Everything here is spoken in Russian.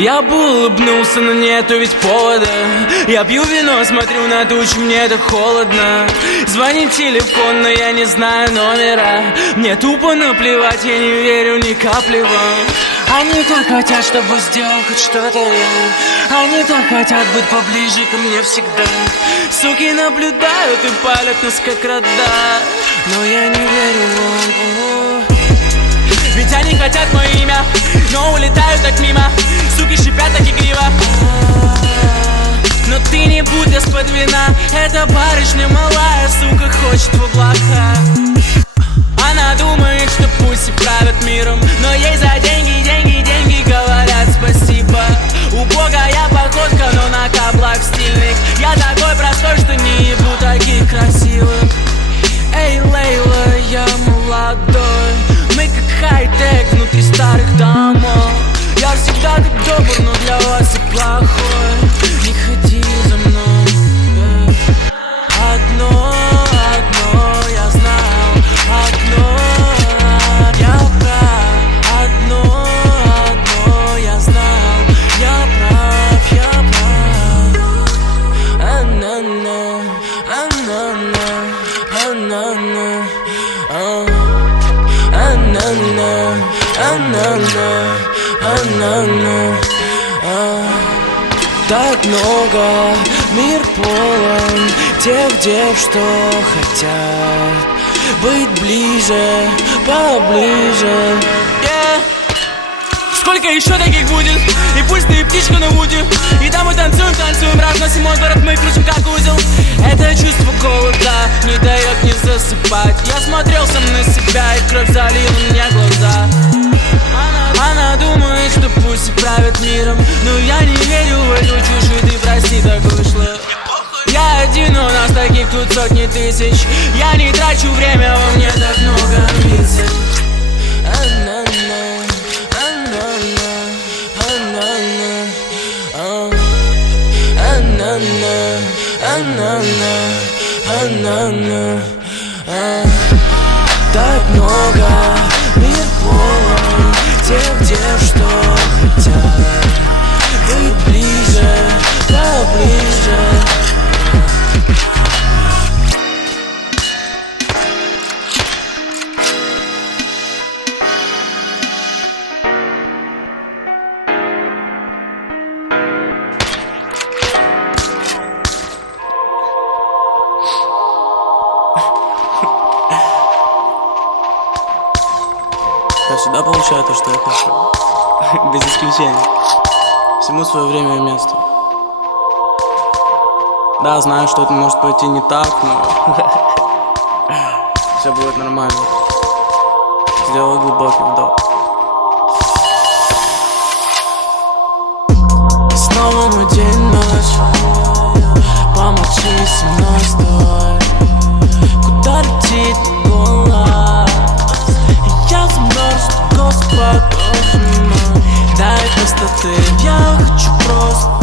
Я бы улыбнулся, но нету ведь повода. Я пью вино, смотрю на тучи, мне так холодно. Звонит телефон, но я не знаю номера. Мне тупо наплевать, я не верю ни капли вам. Они так хотят, чтобы сделал хоть что-то я. Они так хотят быть поближе ко мне всегда. Суки наблюдают и палят нас как рода. Но я не верю вам. Ведь они хотят мое имя, но улетают так мимо. Суки шипят так игриво. Но ты не будь из-под вина. Эта барышня малая, сука, хочет в облака. Она думает, что пусть правят миром, но ей за деньги, деньги, деньги говорят спасибо. Убогая походка, но на каблах стильных. Я такой простой, что не ебу таких красивых. Эй, Лейла, я молодой. Мы как хай-тек внутри старых домов. Я всегда так добр, но для вас и плохой. Не ходи за мной. Одно я знал. Одно я прав. Одно я знал. Я прав. А-на-на, а-на-на, а-на-на, а-на-на, а-на-на, а-на-на. Так много, мир полон тех дев, что хотят быть ближе, поближе. Сколько еще таких будет? И пусть ты птичка на вуде. И там мы танцуем, разносим мой город, мы крутим как узел. Это чувство голода не дает не засыпать. Я смотрел сам на себя, и кровь залила мне глаза. Она думает, что пусть правят миром, но я не верю в эту чушь, и ты прости, так вышло. Я один, у нас таких тут сотни тысяч. Я не трачу время, во мне так много амбиций. Так много, мир полон тех дев, что хотят быть ближе, поближе. Я всегда получаю то, что я хочу. Без исключения. Всему свое время и место. Да, знаю, что это может пойти не так, но все будет нормально. Сделай глубокий вдох. Снова мой день, ночь. Помолчи со мной, стой. Куда летит голос? Я замерз, Господь, дай простоты. Я хочу просто